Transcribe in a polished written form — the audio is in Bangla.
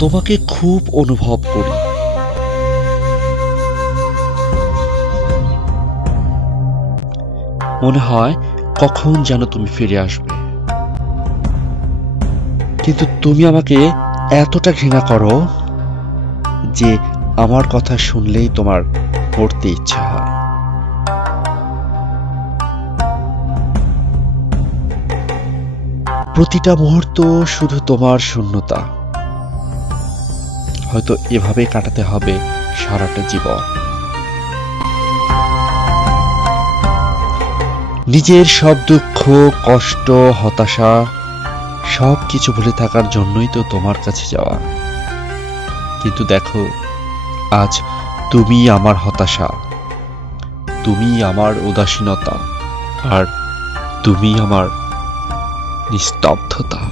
তোমাকে খুব অনুভব করি। মনে হয় কখন যেন তুমি ফিরে আসবে, কিন্তু তুমি আমাকে এতটা ঘৃণা করো যে আমার কথা শুনলেই তোমার মরতে ইচ্ছা হয়। প্রতিটা মুহূর্ত শুধু তোমার শূন্যতা। হয়তো এভাবে কাটাতে হবে সারাটা জীবন। নিজের সব দুঃখ, কষ্ট, হতাশা সব কিছু ভুলে থাকার জন্যই তো তোমার কাছে যাওয়া। কিন্তু দেখো, আজ তুমি আমার হতাশা, তুমি আমার উদাসীনতা, আর তুমি আমার নিস্তব্ধতা।